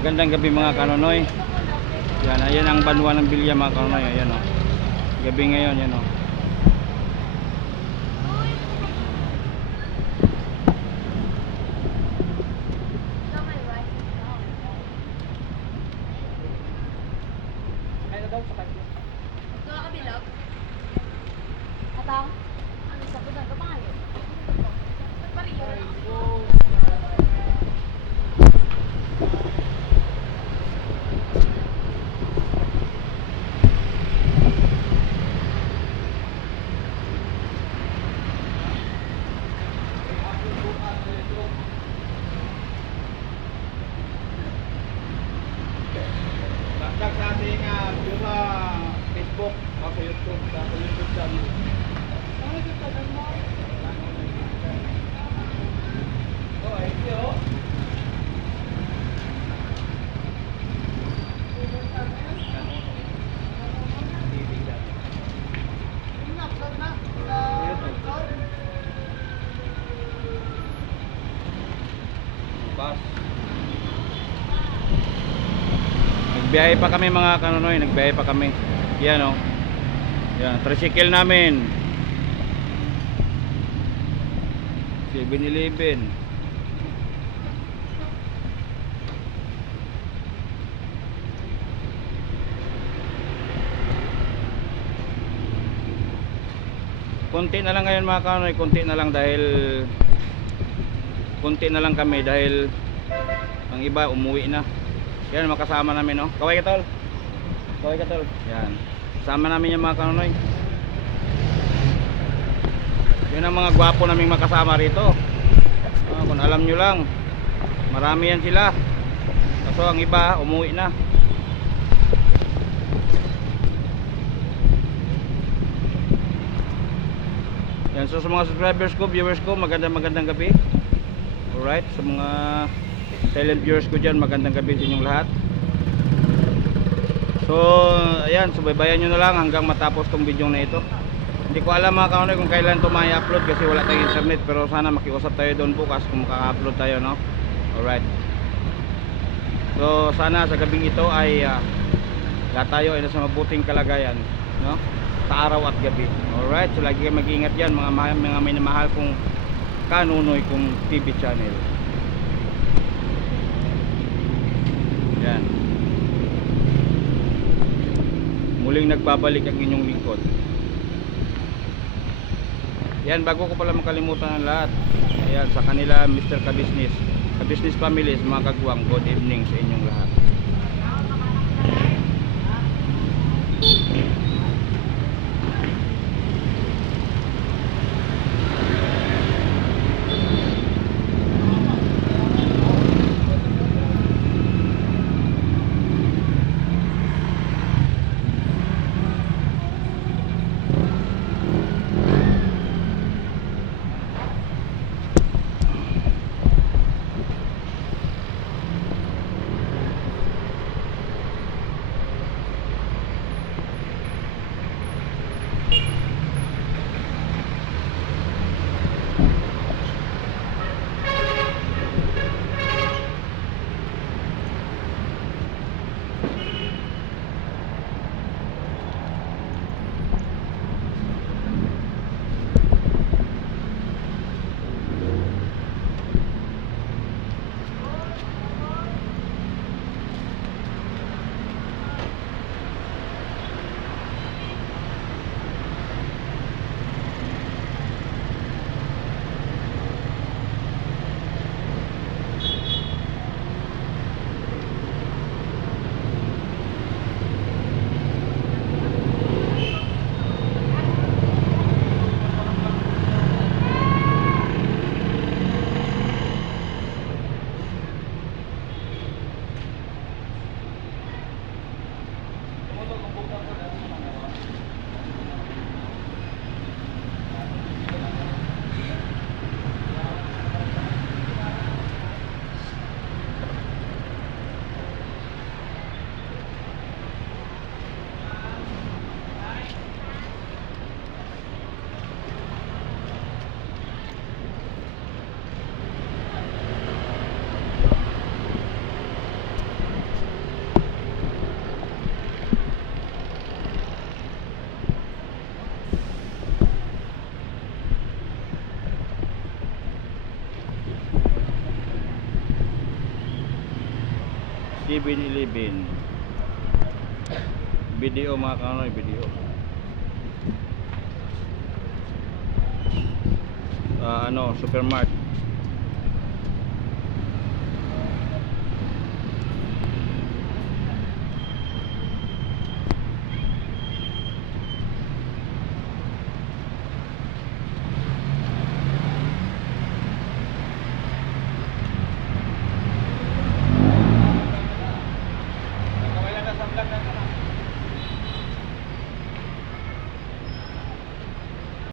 Magandang gabi mga kanonoy. Yan, ayan ang banwa ng Bilya mga kanonoy. Ayan o. Gabi ngayon, yan o. Ay, daw sa kanila. Ito ka bilog? Atang? Ano sa budang ka pangayo? Nagpariyo na ako. Tag sa ating view sa Facebook, sa YouTube, sa YouTube channel. Ano ito tagal mo? Oh, ay yo. Bus. Nagbiyahe pa kami mga kanonoy, nagbiyahe pa kami. Yan o. Yan, tricycle namin. 7-Eleven. Konti na lang ngayon mga kanonoy, konti na lang dahil konti na lang kami dahil ang iba umuwi na. Yan makasama namin no. Kaway ka tol. Kaway ka tol. Yan. Sama namin yung mga kanonoy. Yan ang mga gwapo naming makasama rito. Kung alam nyo lang, marami yan sila. Kaso ang iba umuwi na. Yan, so sa mga subscribers ko, viewers ko, magandang gabi. Alright, sa mga silent viewers ko dyan, magandang gabi sa inyong lahat. So, ayan, subaybayan nyo na lang hanggang matapos tong video na ito. Hindi ko alam mga kanonoy kung kailan ito mai-upload kasi wala tayong internet, pero sana makiusap tayo doon bukas kung makaka-upload tayo, no? Alright. So, sana sa gabing ito ay lahat tayo ay nasa mabuting kalagayan, no? Sa araw at gabi. Alright, so lagi kayo mag-iingat dyan mga minamahal kong kanunoy kong TV channel. Yan. Muling nagbabalik ang inyong lingkod. Yan, bago ko pala makalimutan ang lahat. Ayan, sa kanila Mr. Ka-Business, Ka-Business Families, mga kagwang, good evening sa inyong lahat. 7-Eleven. Video mga kanoy, video. Supermart.